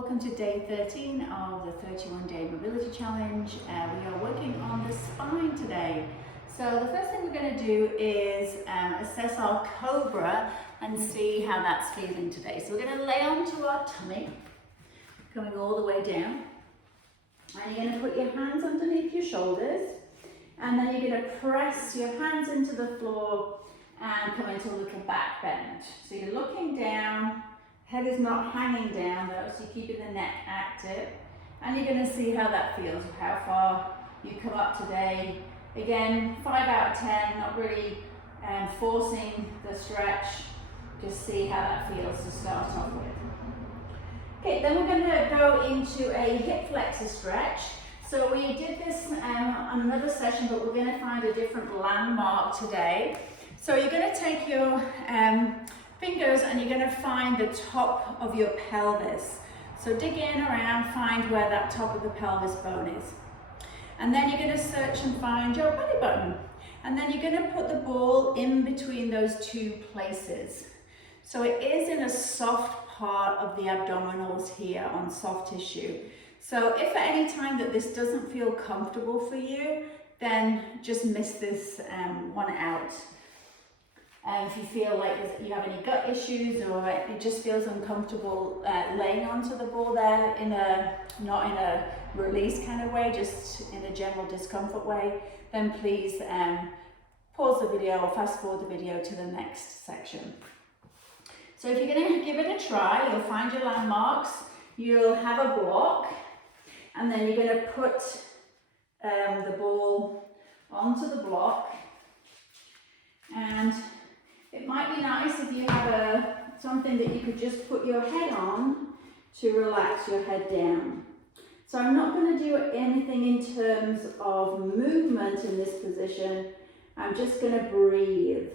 Welcome to day 13 of the 31-day mobility challenge. We are working on the spine today. So the first thing we're going to do is assess our Cobra and see how that's feeling today. So we're going to lay onto our tummy, coming all the way down. And you're going to put your hands underneath your shoulders. And then you're going to press your hands into the floor and come into a little back bend. So you're looking down. Head is not hanging down though, so you're keeping the neck active. And you're going to see how that feels, how far you come up today. Again, 5 out of 10, not really forcing the stretch. Just see how that feels to start off with. Okay, then we're going to go into a hip flexor stretch. So we did this on another session, but we're going to find a different landmark today. So you're going to take your fingers and you're going to find the top of your pelvis. So dig in around, find where that top of the pelvis bone is. And then you're going to search and find your belly button. And then you're going to put the ball in between those two places. So it is in a soft part of the abdominals here on soft tissue. So if at any time that this doesn't feel comfortable for you, then just miss this one out. If you feel like you have any gut issues or it just feels uncomfortable laying onto the ball there, not in a release kind of way, just in a general discomfort way, then please pause the video or fast forward the video to the next section. So if you're going to give it a try, you'll find your landmarks, you'll have a block, and then you're going to put the ball onto the block. And it might be nice if you have something that you could just put your head on to relax your head down. So I'm not going to do anything in terms of movement in this position. I'm just going to breathe.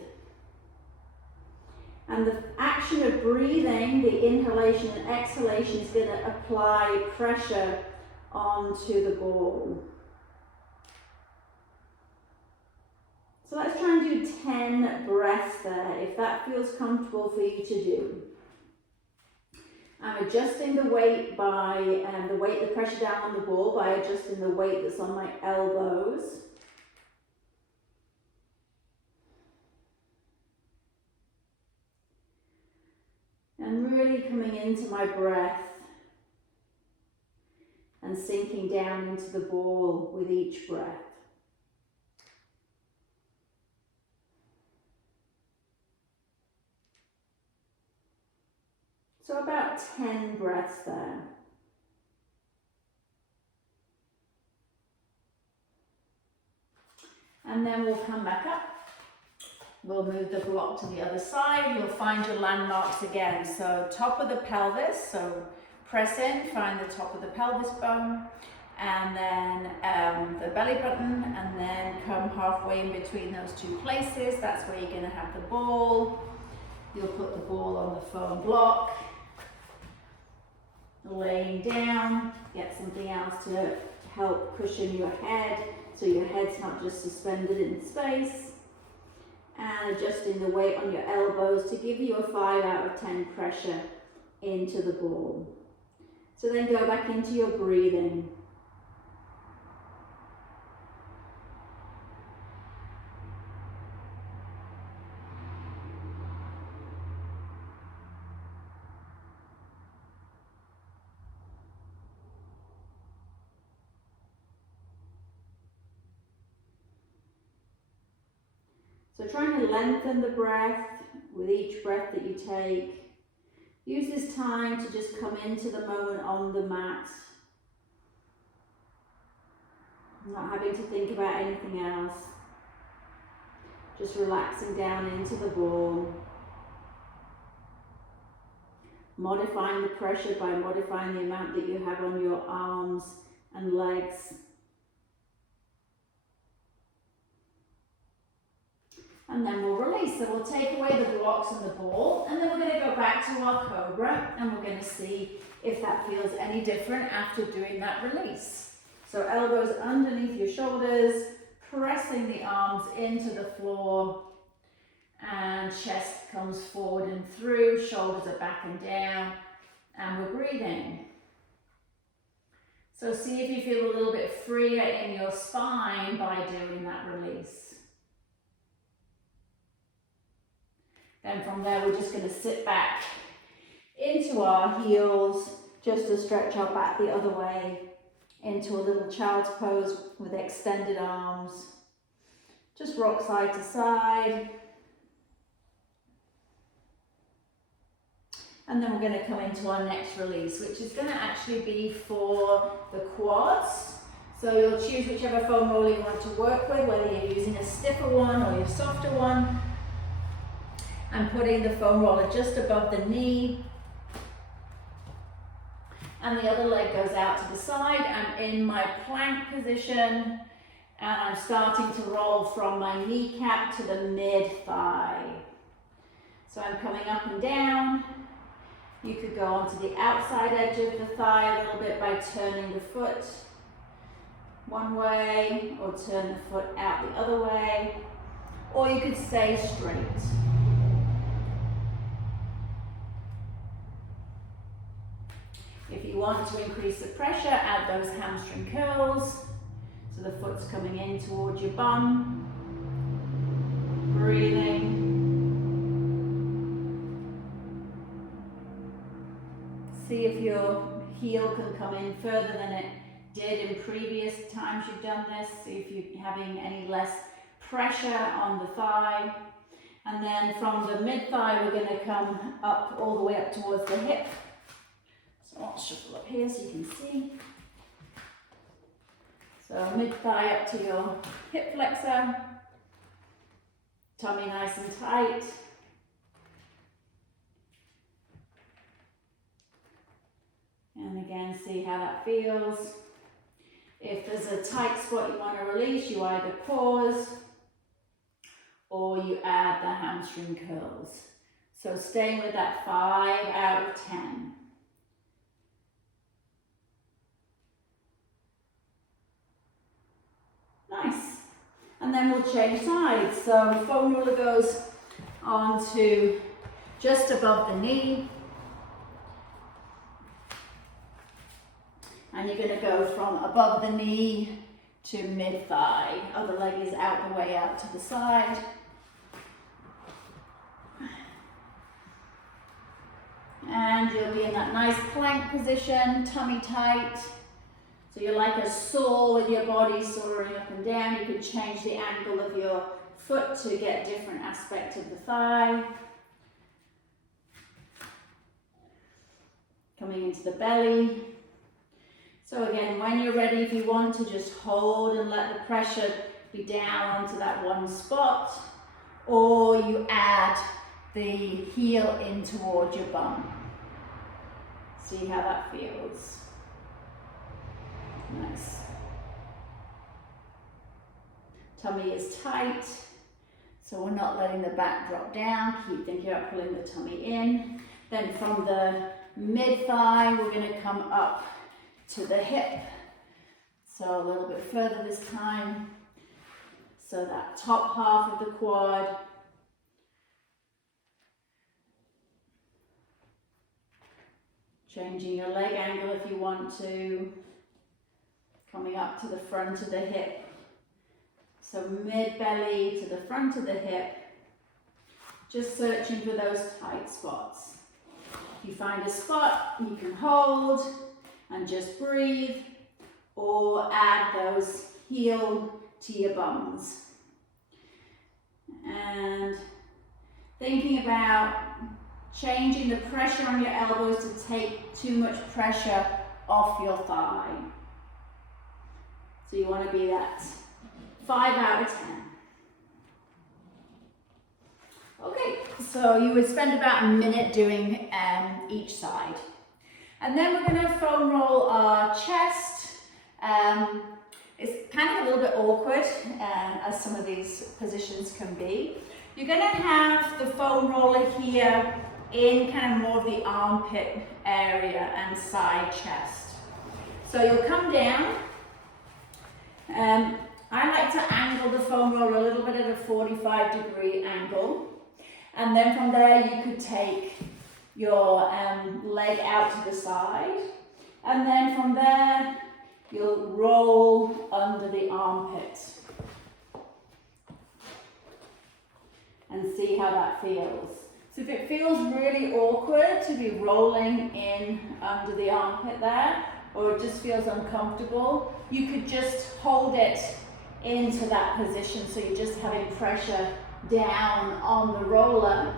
And the action of breathing, the inhalation and exhalation, is going to apply pressure onto the ball. So let's try and do 10 breaths there, if that feels comfortable for you to do. I'm adjusting the weight the pressure down on the ball by adjusting the weight that's on my elbows. And really coming into my breath and sinking down into the ball with each breath. So about 10 breaths there. And then we'll come back up. We'll move the block to the other side. You'll find your landmarks again. So top of the pelvis, so press in, find the top of the pelvis bone, and then the belly button, and then come halfway in between those two places. That's where you're going to have the ball. You'll put the ball on the foam block. Laying down, get something else to help cushion your head so your head's not just suspended in space, and adjusting the weight on your elbows to give you a 5 out of 10 pressure into the ball. So then go back into your breathing. So trying to lengthen the breath with each breath that you take. Use this time to just come into the moment on the mat. Not having to think about anything else. Just relaxing down into the ball. Modifying the pressure by modifying the amount that you have on your arms and legs. And then we'll release. So we'll take away the blocks and the ball, and then we're going to go back to our Cobra, and we're going to see if that feels any different after doing that release. So elbows underneath your shoulders, pressing the arms into the floor, and chest comes forward and through, shoulders are back and down, and we're breathing. So see if you feel a little bit freer in your spine by doing that release. Then from there, we're just going to sit back into our heels, just to stretch our back the other way into a little child's pose with extended arms. Just rock side to side. And then we're going to come into our next release, which is going to actually be for the quads. So you'll choose whichever foam roller you want to work with, whether you're using a stiffer one or your softer one. And putting the foam roller just above the knee. And the other leg goes out to the side. I'm in my plank position. And I'm starting to roll from my kneecap to the mid-thigh. So I'm coming up and down. You could go onto the outside edge of the thigh a little bit by turning the foot one way, or turn the foot out the other way, or you could stay straight. If you want to increase the pressure, add those hamstring curls. So the foot's coming in towards your bum. Breathing. See if your heel can come in further than it did in previous times you've done this. See if you're having any less pressure on the thigh. And then from the mid-thigh, we're going to come up all the way up towards the hip. So I'll shuffle up here so you can see. So mid-thigh up to your hip flexor. Tummy nice and tight. And again, see how that feels. If there's a tight spot you want to release, you either pause or you add the hamstring curls. So staying with that 5 out of 10. Nice. And then we'll change sides. So foam roller goes onto just above the knee. And you're going to go from above the knee to mid-thigh. Other leg is out the way, out to the side. And you'll be in that nice plank position, tummy tight. So you're like a saw with your body soaring up and down. You could change the angle of your foot to get a different aspect of the thigh. Coming into the belly. So again, when you're ready, if you want to just hold and let the pressure be down onto that one spot, or you add the heel in towards your bum. See how that feels. Nice. Tummy is tight, so we're not letting the back drop down. Keep thinking about pulling the tummy in. Then from the mid-thigh, we're going to come up to the hip. So a little bit further this time. So that top half of the quad. Changing your leg angle if you want to. Coming up to the front of the hip. So mid-belly to the front of the hip. Just searching for those tight spots. If you find a spot, you can hold and just breathe, or add those heel to your bums. And thinking about changing the pressure on your elbows to take too much pressure off your thigh. So you want to be that 5 out of 10. Okay, so you would spend about a minute doing each side. And then we're going to foam roll our chest. It's kind of a little bit awkward, as some of these positions can be. You're going to have the foam roller here in kind of more of the armpit area and side chest. So you'll come down. I like to angle the foam roller a little bit at a 45-degree angle. And then from there you could take your leg out to the side. And then from there you'll roll under the armpit and see how that feels. So if it feels really awkward to be rolling in under the armpit there, or it just feels uncomfortable, you could just hold it into that position, so you're just having pressure down on the roller.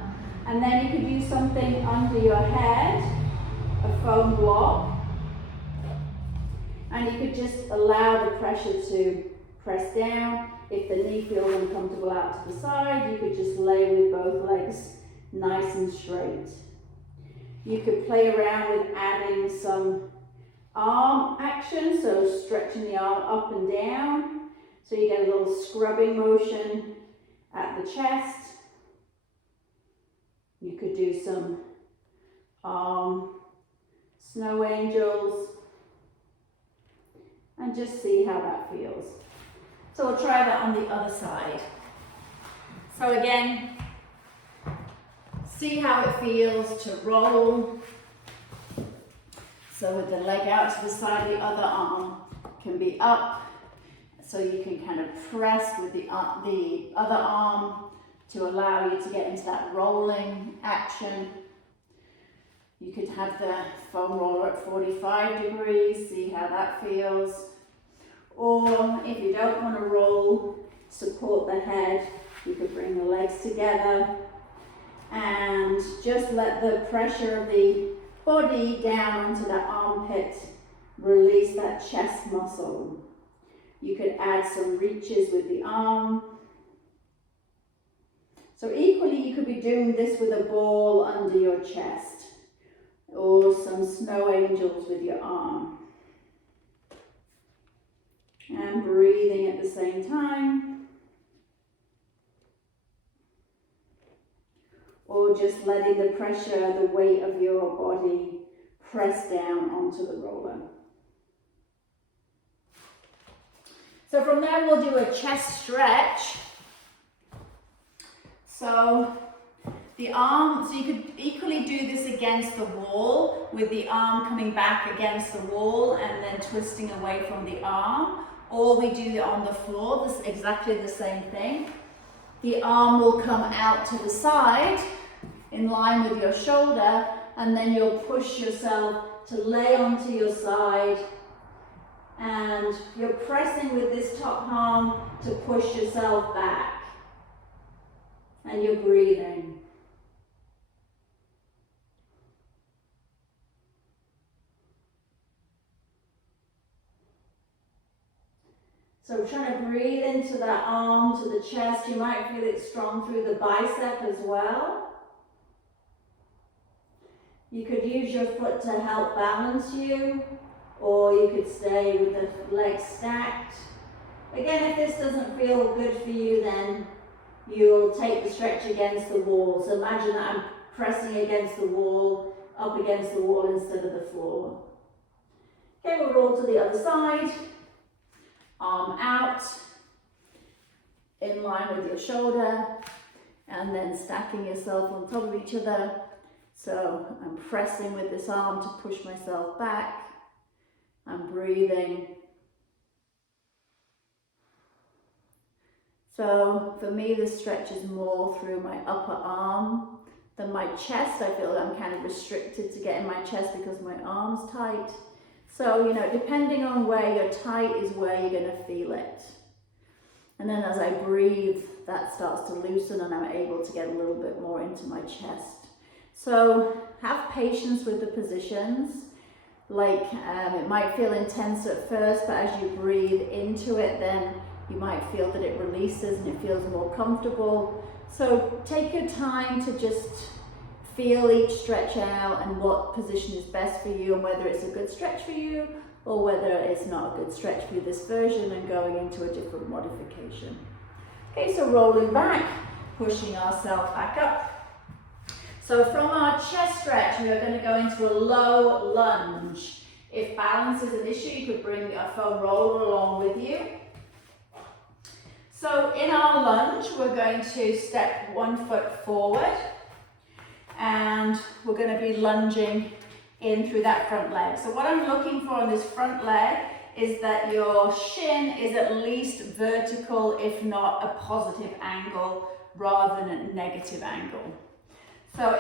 And then you could use something under your head, a foam block, and you could just allow the pressure to press down. If the knee feels uncomfortable out to the side, you could just lay with both legs nice and straight. You could play around with adding some arm action, so stretching the arm up and down, so you get a little scrubbing motion at the chest. You could do some arm snow angels and just see how that feels. So we'll try that on the other side. So again, see how it feels to roll. So with the leg out to the side, the other arm can be up. So you can kind of press with the other arm to allow you to get into that rolling action. You could have the foam roller at 45 degrees, see how that feels. Or if you don't want to roll, support the head, you could bring the legs together and just let the pressure of the body down onto that armpit release that chest muscle. You could add some reaches with the arm. So equally, you could be doing this with a ball under your chest, or some snow angels with your arm. And breathing at the same time. Or just letting the pressure, the weight of your body press down onto the roller. So from there, we'll do a chest stretch. So the arm, so you could equally do this against the wall, with the arm coming back against the wall and then twisting away from the arm, or we do it on the floor, this is exactly the same thing. The arm will come out to the side in line with your shoulder, and then you'll push yourself to lay onto your side, and you're pressing with this top arm to push yourself back, and you're breathing. So trying to breathe into that arm to the chest. You might feel it strong through the bicep as well. You could use your foot to help balance you, or you could stay with the legs stacked. Again, if this doesn't feel good for you, then you'll take the stretch against the wall. So imagine that I'm pressing against the wall, up against the wall instead of the floor. Okay, we'll roll to the other side. Arm out, in line with your shoulder, and then stacking yourself on top of each other. So I'm pressing with this arm to push myself back. I'm breathing. So for me, this stretch is more through my upper arm than my chest. I feel I'm kind of restricted to get in my chest because my arm's tight. So, you know, depending on where you're tight is where you're going to feel it. And then as I breathe, that starts to loosen and I'm able to get a little bit more into my chest. So have patience with the positions. Like it might feel intense at first, but as you breathe into it, then you might feel that it releases and it feels more comfortable. So take your time to just feel each stretch out and what position is best for you, and whether it's a good stretch for you or whether it's not a good stretch for you, this version, and going into a different modification. Okay, so rolling back, pushing ourselves back up. So from our chest stretch, we are going to go into a low lunge. If balance is an issue, you could bring a foam roller along with you. So in our lunge, we're going to step 1 foot forward, and we're going to be lunging in through that front leg. So what I'm looking for on this front leg is that your shin is at least vertical, if not a positive angle, rather than a negative angle. So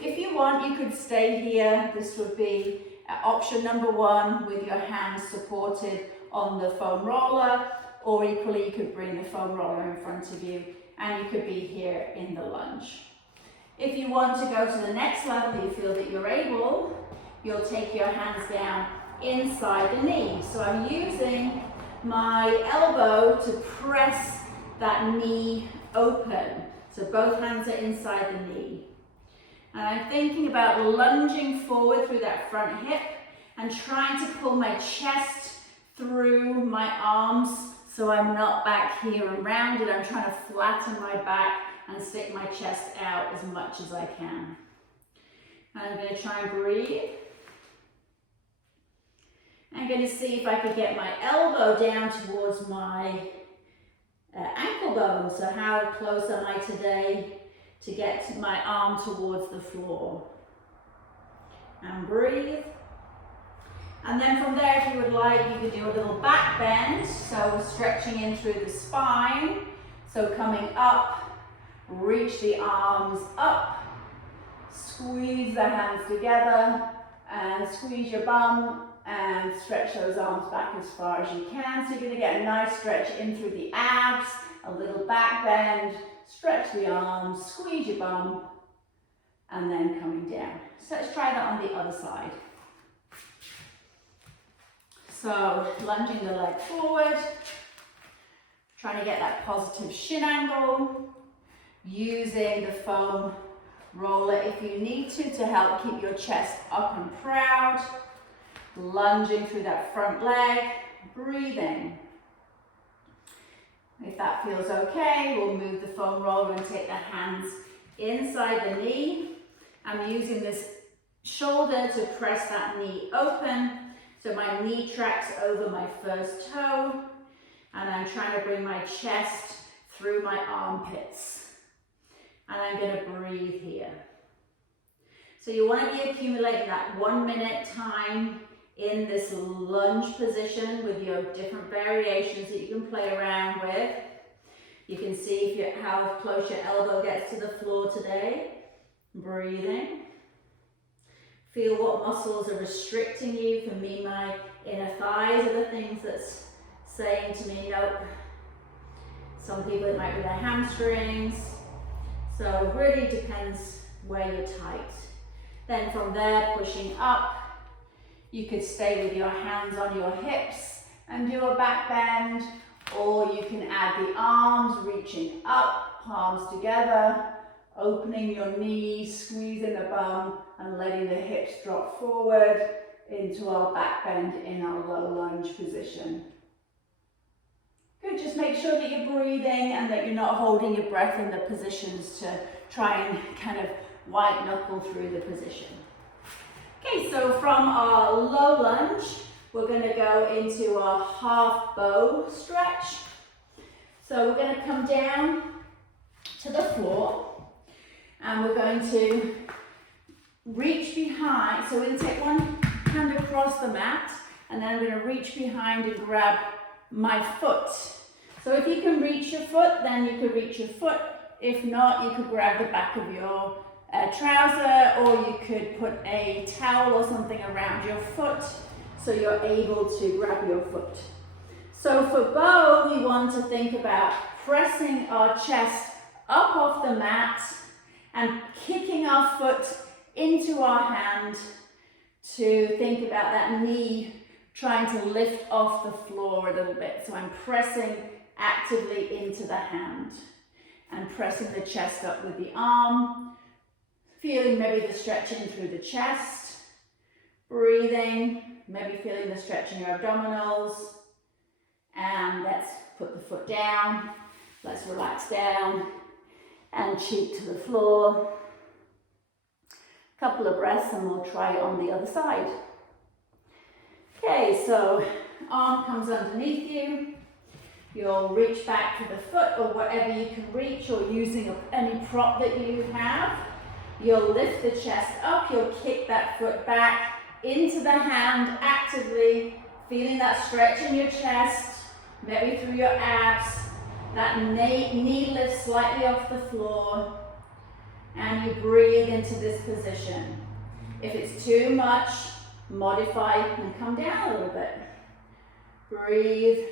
if you want, you could stay here. This would be option number one, with your hands supported on the foam roller, or equally you could bring the foam roller in front of you and you could be here in the lunge. If you want to go to the next level, you feel that you're able, you'll take your hands down inside the knee. So I'm using my elbow to press that knee open. So both hands are inside the knee. And I'm thinking about lunging forward through that front hip and trying to pull my chest through my arms so I'm not back here and rounded. I'm trying to flatten my back and stick my chest out as much as I can. And I'm going to try and breathe. I'm going to see if I could get my elbow down towards my ankle bone. So how close am I today to get my arm towards the floor? And breathe. And then from there, if you would like, you could do a little back bend. So we're stretching in through the spine. So coming up, reach the arms up, squeeze the hands together, and squeeze your bum, and stretch those arms back as far as you can. So you're going to get a nice stretch in through the abs, a little back bend, stretch the arms, squeeze your bum, and then coming down. So let's try that on the other side. So lunging the leg forward, trying to get that positive shin angle, using the foam roller if you need to help keep your chest up and proud, lunging through that front leg, breathing. If that feels okay, we'll move the foam roller and take the hands inside the knee. I'm using this shoulder to press that knee open, so my knee tracks over my first toe, and I'm trying to bring my chest through my armpits. And I'm going to breathe here. So you want to be accumulating that 1 minute time in this lunge position with your different variations that you can play around with. You can see how close your elbow gets to the floor today. Breathing. Feel what muscles are restricting you. For me, my inner thighs are the things that's saying to me, nope. Some people it might be their hamstrings. So it really depends where you're tight. Then from there, pushing up, you could stay with your hands on your hips and do a back bend, or you can add the arms, reaching up, palms together, opening your knees, squeezing the bum, and letting the hips drop forward into our back bend in our low lunge position. Good, just make sure that you're breathing and that you're not holding your breath in the positions to try and kind of white knuckle through the position. Okay, so from our low lunge, we're going to go into our half bow stretch. So we're going to come down to the floor and we're going to reach behind. So we're going to take one hand across the mat and then I'm going to reach behind and grab my foot. So if you can reach your foot, then you could reach your foot. If not, you could grab the back of your trouser, or you could put a towel or something around your foot so you're able to grab your foot. So for bow, we want to think about pressing our chest up off the mat and kicking our foot into our hand to think about that knee trying to lift off the floor a little bit. So I'm pressing actively into the hand and pressing the chest up with the arm, feeling maybe the stretching through the chest, breathing, maybe feeling the stretch in your abdominals, and let's put the foot down, let's relax down and cheek to the floor. Couple of breaths and we'll try it on the other side. Okay, so arm comes underneath you. You'll reach back to the foot or whatever you can reach, or using any prop that you have. You'll lift the chest up, you'll kick that foot back into the hand, actively Feeling that stretch in your chest, maybe through your abs. That knee lifts slightly off the floor. And you breathe into this position. If it's too much, modify and come down a little bit. Breathe.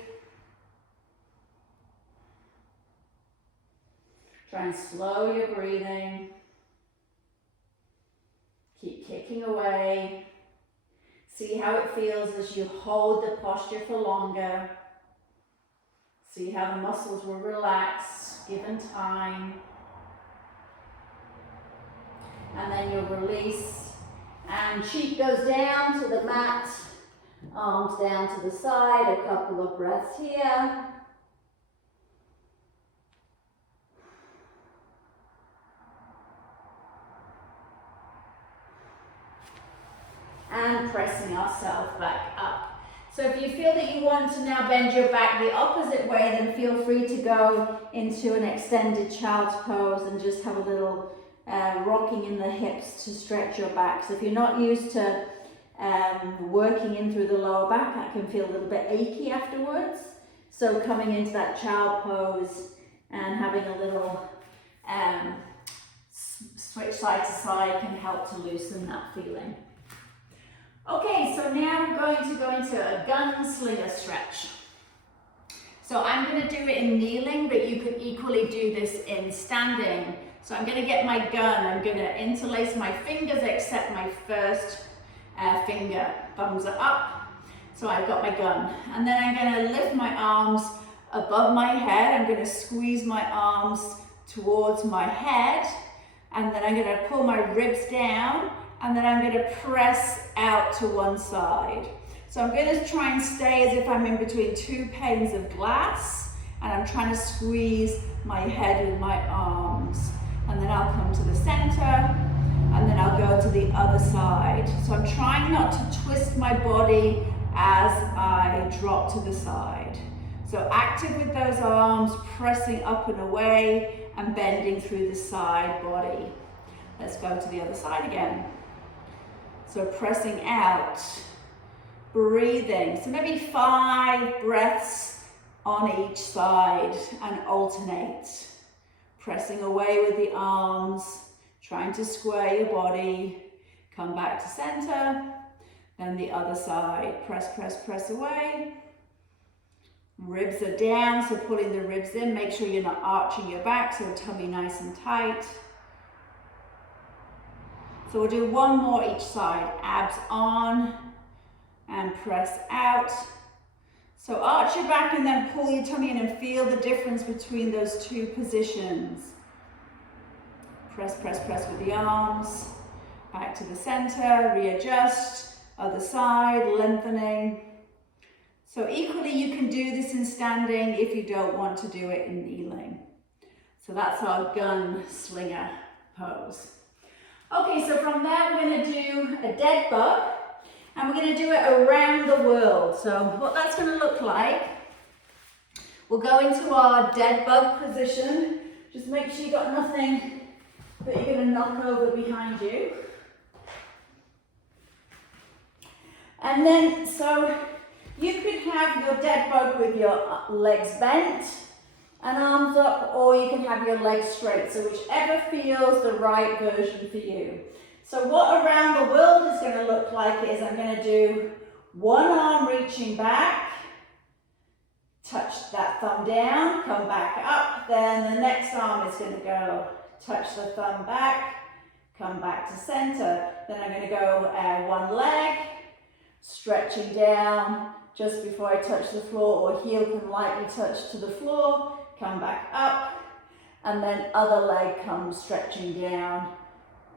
Try and slow your breathing. Keep kicking away. See how it feels as you hold the posture for longer. See how the muscles will relax, given time. And then you'll release. And cheek goes down to the mat. Arms down to the side. A couple of breaths here. And pressing ourselves back up. So if you feel that you want to now bend your back the opposite way, then feel free to go into an extended child's pose and just have a little rocking in the hips to stretch your back. So if you're not used to working in through the lower back, that can feel a little bit achy afterwards. So coming into that child pose and having a little switch side to side can help to loosen that feeling. Okay, so now we're going to go into a Gunslinger Stretch. So I'm going to do it in kneeling, but you could equally do this in standing. So I'm going to get my gun, I'm going to interlace my fingers except my first finger, thumbs are up. So I've got my gun. And then I'm going to lift my arms above my head, I'm going to squeeze my arms towards my head, and then I'm going to pull my ribs down, and then I'm going to press out to one side. So I'm going to try and stay as if I'm in between two panes of glass, and I'm trying to squeeze my head with my arms. And then I'll come to the center, and then I'll go to the other side. So I'm trying not to twist my body as I drop to the side. So active with those arms, pressing up and away, and bending through the side body. Let's go to the other side again. So pressing out, breathing. So maybe 5 breaths on each side and alternate. Pressing away with the arms, trying to square your body. Come back to center, then the other side. Press, press, press away. Ribs are down, so pulling the ribs in. Make sure you're not arching your back, so tummy nice and tight. So we'll do one more each side. Abs on and press out. So arch your back and then pull your tummy in and feel the difference between those two positions. Press, press, press with the arms. Back to the center, readjust. Other side, lengthening. So equally you can do this in standing if you don't want to do it in kneeling. So that's our Gunslinger pose. Okay, so from there we're going to do a dead bug, and we're going to do it around the world. So what that's going to look like, we'll go into our dead bug position. Just make sure you've got nothing that you're going to knock over behind you. And then, so you could have your dead bug with your legs bent and arms up, or you can have your legs straight, so whichever feels the right version for you. So what around the world is going to look like is I'm going to do one arm reaching back, touch that thumb down, come back up, then the next arm is going to go touch the thumb back, come back to center, then I'm going to go one leg, stretching down just before I touch the floor, or heel can lightly touch to the floor, come back up, and then other leg comes stretching down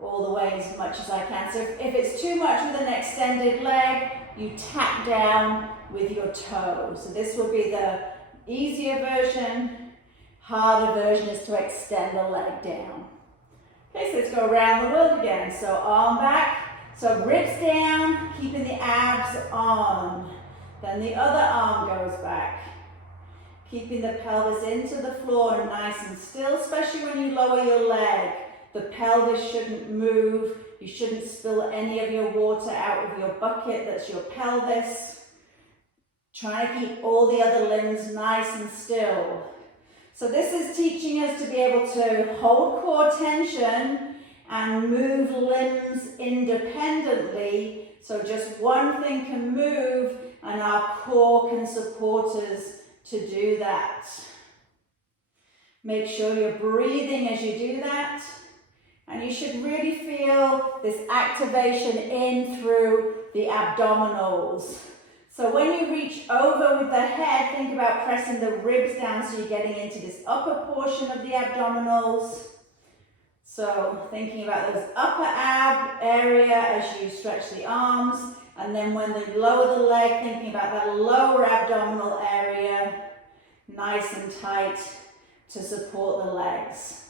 all the way as much as I can. So if it's too much with an extended leg, you tap down with your toe. So this will be the easier version. Harder version is to extend the leg down. Okay, so let's go around the world again. So arm back, so ribs down, keeping the abs on. Then the other arm goes back. Keeping the pelvis into the floor nice and still, especially when you lower your leg. The pelvis shouldn't move. You shouldn't spill any of your water out of your bucket. That's your pelvis. Trying to keep all the other limbs nice and still. So this is teaching us to be able to hold core tension and move limbs independently. So just one thing can move and our core can support us to do that. Make sure you're breathing as you do that. And you should really feel this activation in through the abdominals. So when you reach over with the head, think about pressing the ribs down so you're getting into this upper portion of the abdominals. So thinking about this upper ab area as you stretch the arms, and then when you lower the leg, thinking about that lower abdominal area, nice and tight to support the legs.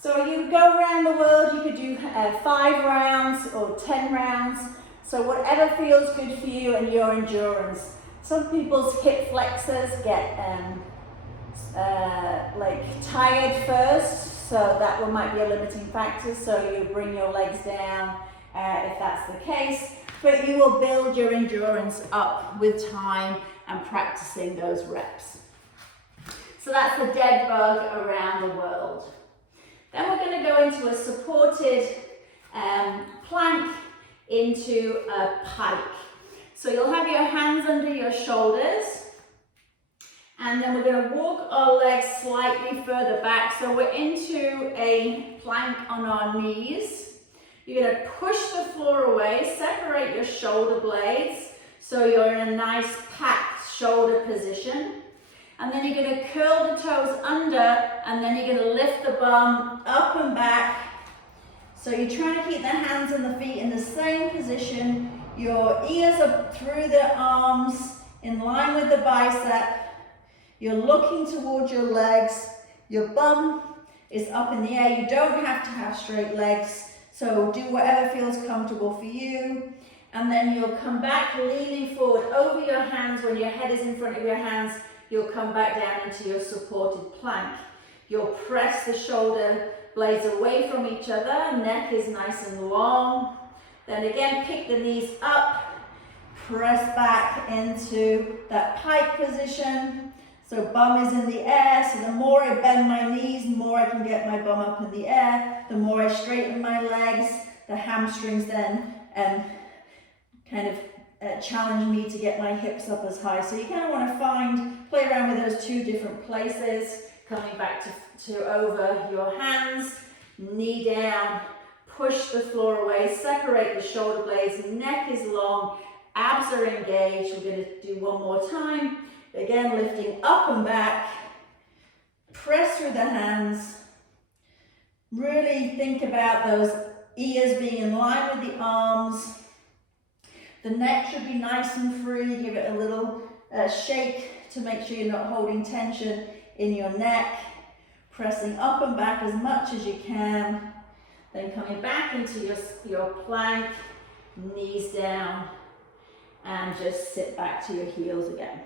So you go around the world, you could do 5 rounds or 10 rounds. So whatever feels good for you and your endurance. Some people's hip flexors get like tired first, so that one might be a limiting factor. So you bring your legs down if that's the case, but you will build your endurance up with time and practicing those reps. So that's the dead bug around the world. Then we're going to go into a supported plank into a pike. So you'll have your hands under your shoulders, and then we're going to walk our legs slightly further back. So we're into a plank on our knees. You're going to push the floor away, separate your shoulder blades so you're in a nice packed shoulder position. And then you're going to curl the toes under, and then you're going to lift the bum up and back. So you're trying to keep the hands and the feet in the same position. Your ears are through the arms, in line with the bicep. You're looking towards your legs. Your bum is up in the air. You don't have to have straight legs, so do whatever feels comfortable for you. And then you'll come back leaning forward over your hands. When your head is in front of your hands, you'll come back down into your supported plank. You'll press the shoulder blades away from each other, neck is nice and long. Then again, pick the knees up, press back into that pike position. So bum is in the air, so the more I bend my knees, the more I can get my bum up in the air. The more I straighten my legs, the hamstrings then kind of challenge me to get my hips up as high. So you kind of want to play around with those two different places, coming back to over your hands, knee down, push the floor away, separate the shoulder blades, neck is long, abs are engaged. We're going to do one more time. Again, lifting up and back, press through the hands, really think about those ears being in line with the arms. The neck should be nice and free. Give it a little shake to make sure you're not holding tension in your neck. Pressing up and back as much as you can. Then coming back into your plank, knees down, and just sit back to your heels again.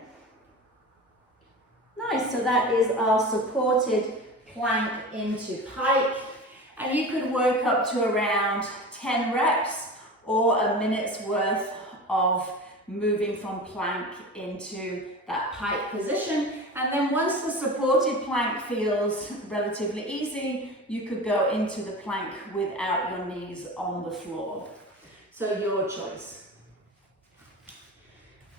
Nice, so that is our supported plank into pike. And you could work up to around 10 reps or a minute's worth of moving from plank into that pike position. And then once the supported plank feels relatively easy, you could go into the plank without your knees on the floor. So your choice.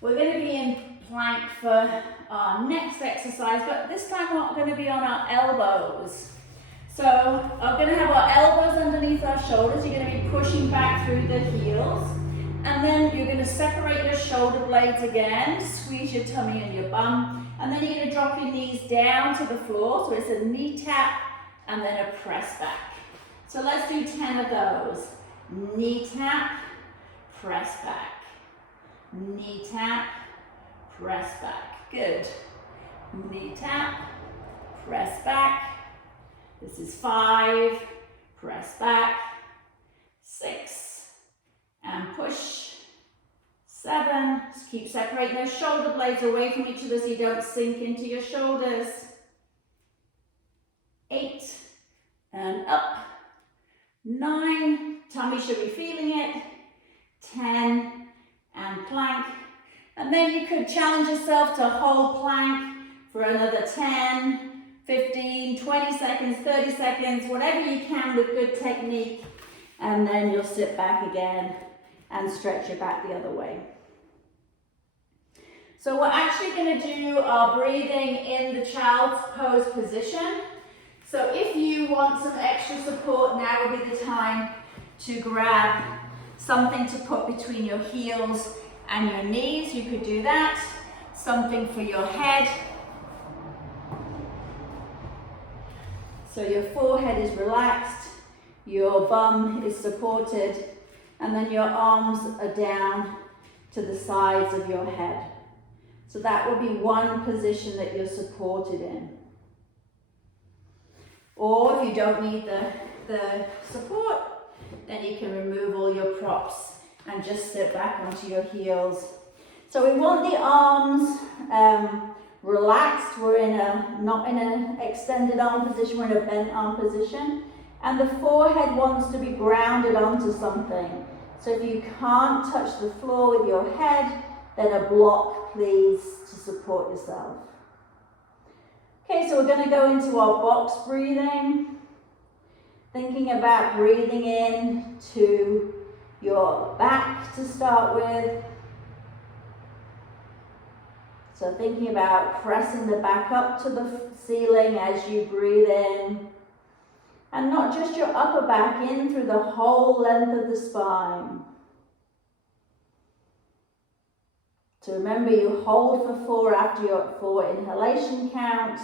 We're going to be in plank for our next exercise, but this time we're going to be on our elbows. So we're going to have our elbows underneath our shoulders. You're going to be pushing back through the heels. And then you're going to separate your shoulder blades again, squeeze your tummy and your bum, and then you're going to drop your knees down to the floor. So it's a knee tap and then a press back. So let's do 10 of those. Knee tap, press back. Knee tap, press back. Good. Knee tap, press back. This is 5, press back. 6. And push. 7. Just keep separating those shoulder blades away from each other so you don't sink into your shoulders. 8. And up. 9. Tummy should be feeling it. 10. And plank. And then you could challenge yourself to hold plank for another 10, 15, 20 seconds, 30 seconds, whatever you can with good technique. And then you'll sit back again and stretch your back the other way. So we're actually going to do our breathing in the child's pose position. So if you want some extra support, now would be the time to grab something to put between your heels and your knees. You could do that. Something for your head. So your forehead is relaxed, your bum is supported, and then your arms are down to the sides of your head. So that will be one position that you're supported in. Or if you don't need the support, then you can remove all your props and just sit back onto your heels. So we want the arms relaxed. We're not in an extended arm position, we're in a bent arm position. And the forehead wants to be grounded onto something. So if you can't touch the floor with your head, then a block, please, to support yourself. Okay, so we're going to go into our box breathing. Thinking about breathing in to your back to start with. So thinking about pressing the back up to the ceiling as you breathe in. And not just your upper back, in through the whole length of the spine. So remember, you hold for 4 after your 4 inhalation count,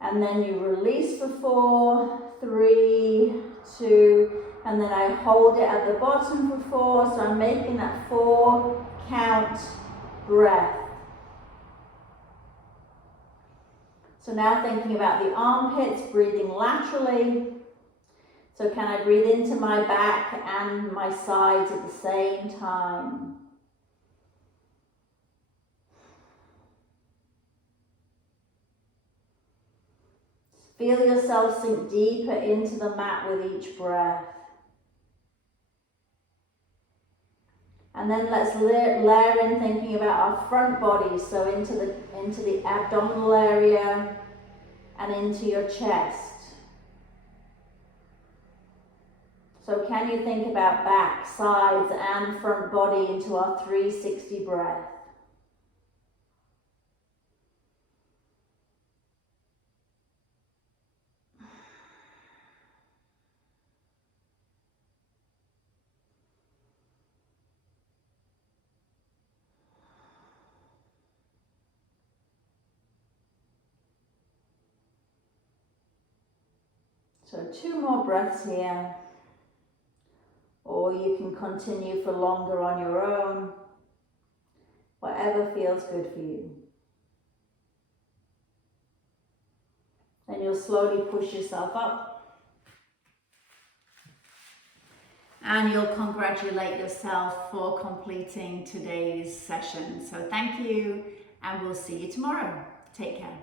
and then you release for 4, 3, 2, and then I hold it at the bottom for 4, so I'm making that 4 count breath. So now thinking about the armpits, breathing laterally. So can I breathe into my back and my sides at the same time? Feel yourself sink deeper into the mat with each breath. And then let's layer in thinking about our front body, so into the abdominal area and into your chest. So can you think about back, sides and front body into our 360 breath? So 2 more breaths here, or you can continue for longer on your own, whatever feels good for you. Then you'll slowly push yourself up, and you'll congratulate yourself for completing today's session. So thank you, and we'll see you tomorrow. Take care.